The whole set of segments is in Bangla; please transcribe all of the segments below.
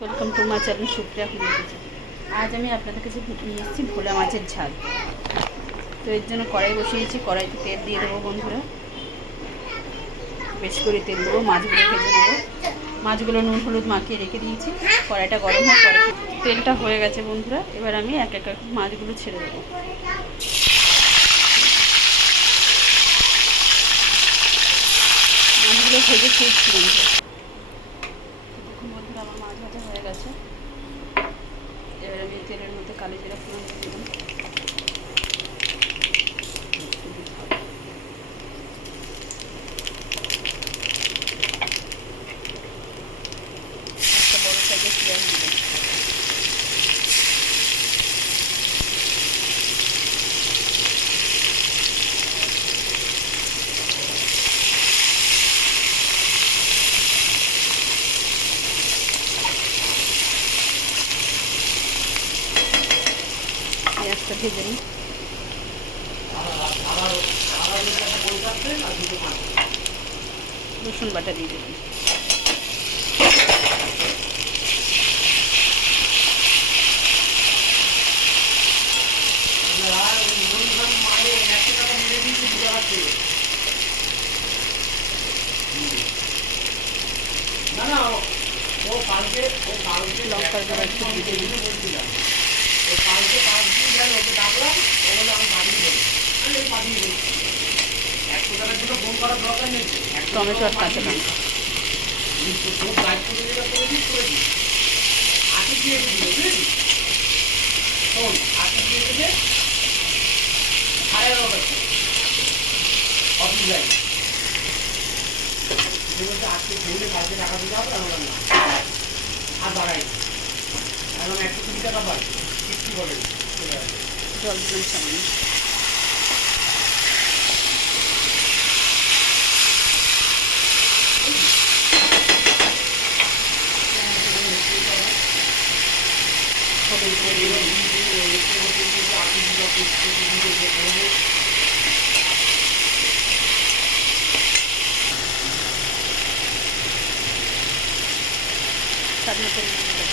Welcome to my channel Supriya হুমকিচি। আজ আমি আপনাদের কাছে নিয়ে এসেছি ভোলা মাছের ঝাল। তো এর জন্য কড়াই বসিয়েছি, কড়াইতে তেল দিয়ে দেবো বন্ধুরা। বেশ করে তেল দেবো, মাছগুলো ভেজে নেবো। মাছগুলো নুন হলুদ মাখিয়ে রেখে দিয়েছি, কড়াইটা গরম হয়ে পরে তেলটা হয়ে গেছে বন্ধুরা। এবার আমি এক এক মাছগুলো ছেড়ে দেবো। মাছগুলো ভেজে ফিরছি বন্ধুরা। দেখুন বন্ধুরা, আমার মাছ ভাজা হয়ে গেছে। এবার আমি তেলের মধ্যে কালো জিরা ফোড়ন দিয়ে দেবো। একটা বড় সাইজের পেঁয়াজ দেবো। পেঁয়াজটা ভেজে নিই। রসুন বাটা দিয়ে দেবেন। লঙ্কার গুঁড়ো একটু দিয়ে দিই। টমেটো আর কাঁচা লঙ্কা। জল দিলাম সামান্য। স্বাদ মতো নুন দিলাম।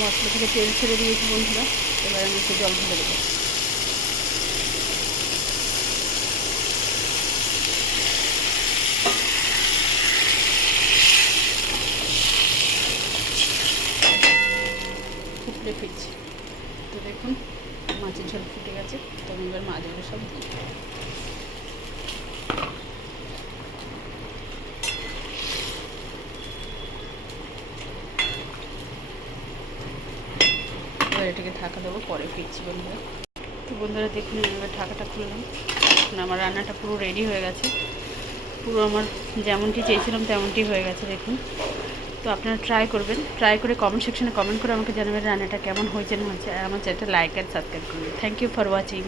মশলা থেকে তেল ছেড়ে দিয়েছি বন্ধুরা। এবার আমি একটু জল ঢেলে দেবো। ফুটলে ফিরছি। তো দেখুন মাছের ঝোল ফুটে গেছে। তো আমি এবার মাছগুলো সব দিই। এবার এটাকে ঢাকা দেবো, পরে ফিরছি বন্ধুরা। তো বন্ধুরা দেখুন, এবার ঢাকাটা খুললাম। আমার রান্নাটা পুরো রেডি হয়ে গেছে। পুরো আমার যেমনটি চেয়েছিলাম তেমনটি হয়ে গেছে দেখুন। তো আপনারা ট্রাই করবেন, ট্রাই করে কমেন্ট সেকশনে কমেন্ট করে আমাকে জানাবেন রান্নাটা কেমন হয়েছে না হয়েছে। আর আমার চ্যানেলটা লাইক অ্যান্ড সাবস্ক্রাইব করবেন। Thank you for watching.